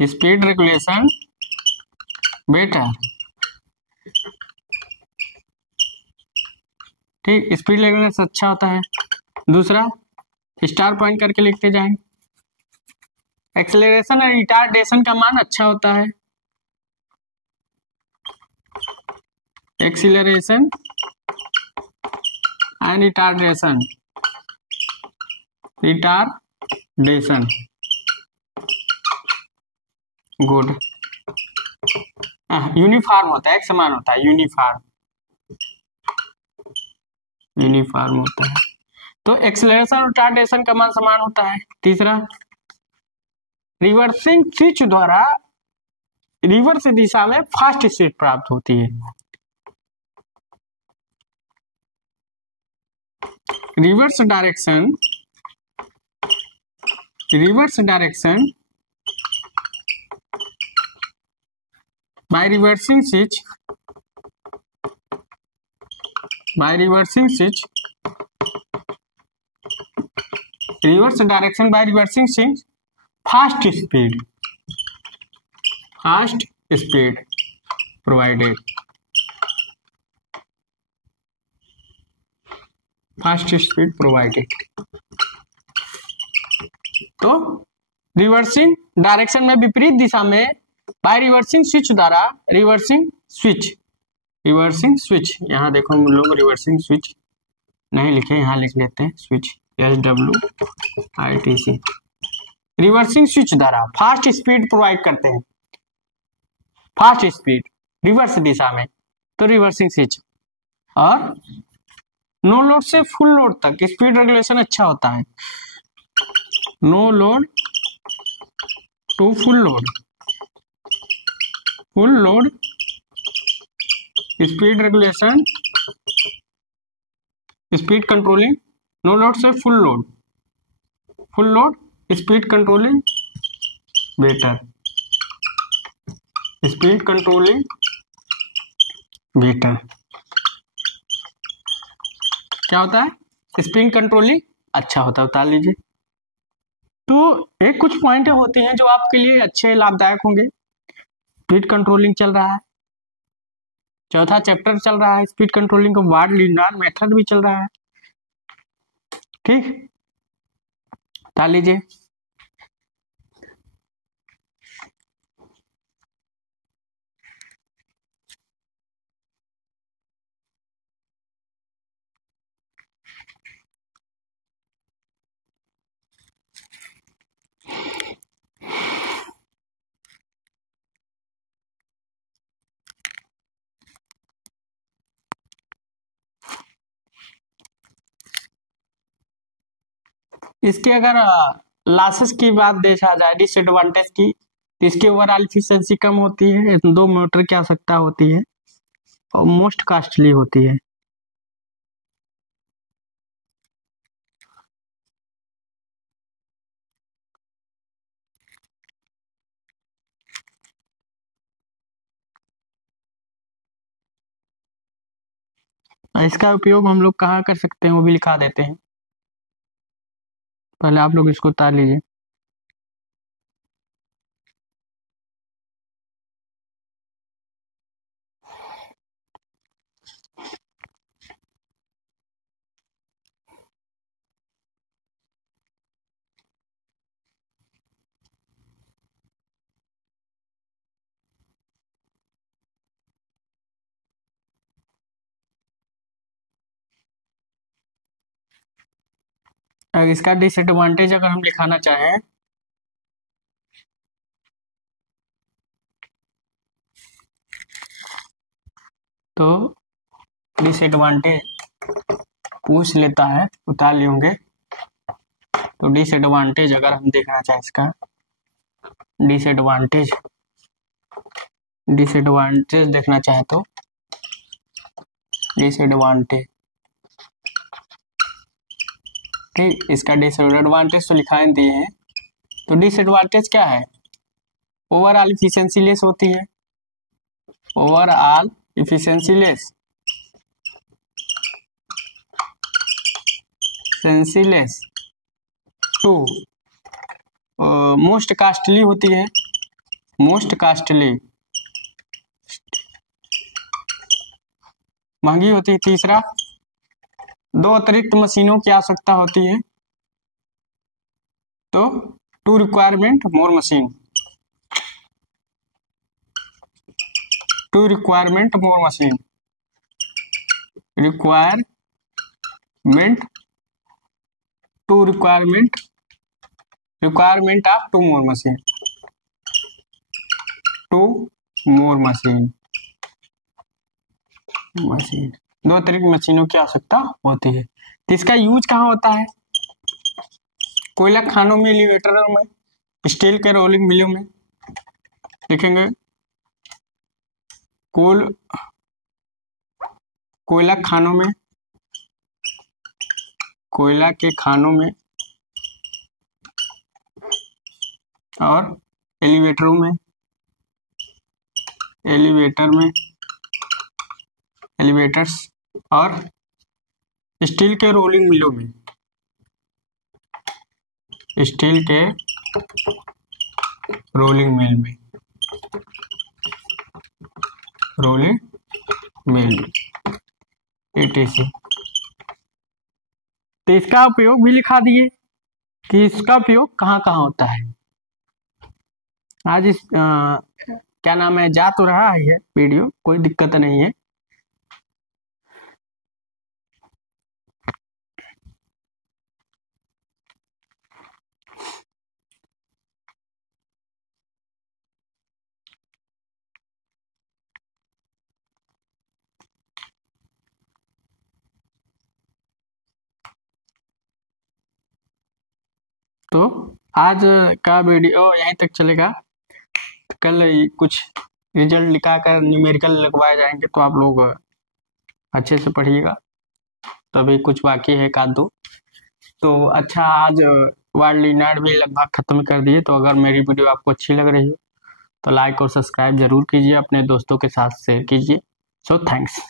स्पीड रेगुलेशन बेटा, ठीक, स्पीड रेगुलेशन अच्छा होता है। दूसरा स्टार पॉइंट करके लिखते जाएंगे। एक्सेलरेशन और रिटार्डेशन का मान अच्छा होता है। Acceleration and retardation good. Uniform होता है, एक समान होता है, यूनिफॉर्म होता है। तो एक्सेलरेशन और रिटार्डेशन का मान समान होता है। तीसरा रिवर्सिंग स्विच द्वारा रिवर्स दिशा में फास्ट स्पीड प्राप्त होती है। Reverse direction by reversing switch reverse direction by reversing switch fast speed provided तो रिवर्सिंग डायरेक्शन में विपरीत दिशा में बाय रिवर्सिंग स्विच द्वारा रिवर्सिंग स्विच यहाँ देखो हम लोग रिवर्सिंग स्विच नहीं लिखे, यहाँ लिख लेते हैं स्विच, SWITC। रिवर्सिंग स्विच द्वारा फास्ट स्पीड प्रोवाइड करते हैं, फास्ट स्पीड रिवर्स दिशा में, तो रिवर्सिंग स्विच। और नो लोड से फुल लोड तक स्पीड रेगुलेशन अच्छा होता है। No load to full load, full load speed regulation, speed controlling, no load से full load, full load speed controlling better, speed controlling better. क्या होता है? स्पीड कंट्रोलिंग अच्छा होता है, बता लीजिए। तो एक कुछ पॉइंट होते हैं जो आपके लिए अच्छे लाभदायक होंगे। स्पीड कंट्रोलिंग चल रहा है, चौथा चैप्टर चल रहा है स्पीड कंट्रोलिंग का, वार्ड लीनियर मेथड भी चल रहा है। ठीक, बता लीजिए। इसके अगर लॉसेस की बात देखा जाए, डिसएडवांटेज की, तो इसकी ओवरऑल एफिशिएंसी कम होती है, 2 मोटर की आवश्यकता होती है और मोस्ट कॉस्टली होती है। इसका उपयोग हम लोग कहाँ कर सकते हैं वो भी लिखा देते हैं, पहले आप लोग इसको उतार लीजिए। अगर इसका डिसएडवांटेज अगर हम लिखाना चाहें, तो डिसएडवांटेज पूछ लेता है, उतार लेंगे। तो डिसएडवांटेज अगर हम देखना चाहें इसका, डिसएडवांटेज डिसएडवांटेज देखना चाहे तो डिसएडवांटेज, ठीक, इसका डिसएडवांटेज तो लिखा दिए हैं। तो डिसएडवांटेज क्या है? ओवरऑल इफिशियंसी लेस होती है, overall efficiency less, senseless too, most costly होती है, मोस्ट कास्टली, महंगी होती है। तीसरा, 2 अतिरिक्त मशीनों की आवश्यकता होती है, तो two requirement more machine, two requirement more machine, requirement two requirement of two more machine, two more machine, machine, 2 अतिरिक्त मशीनों की आवश्यकता होती है। तो इसका यूज कहाँ होता है? कोयला खानों में, एलिवेटरों में, स्टील के रोलिंग मिलों में। देखेंगे कोयला खानों में, कोयला के खानों में और एलिवेटरों में, एलिवेटर में, एलिवेटर्स और स्टील के रोलिंग मिलों में, स्टील के रोलिंग मिल में, रोलिंग मिल में, एटीसी। तो इसका उपयोग भी लिखा दिए कि इसका उपयोग कहाँ कहाँ होता है। आज इस क्या नाम है, जा तो रहा है वीडियो, कोई दिक्कत नहीं है। तो आज का वीडियो यहीं तक चलेगा। कल कुछ रिजल्ट लिखा न्यूमेरिकल लगवाए जाएंगे, तो आप लोग अच्छे से पढ़िएगा। तभी कुछ बाकी है एक आध दो। तो अच्छा, आज वर्ड लीनियर भी लगभग खत्म कर दिए। तो अगर मेरी वीडियो आपको अच्छी लग रही हो तो लाइक और सब्सक्राइब जरूर कीजिए, अपने दोस्तों के साथ शेयर कीजिए। So thanks.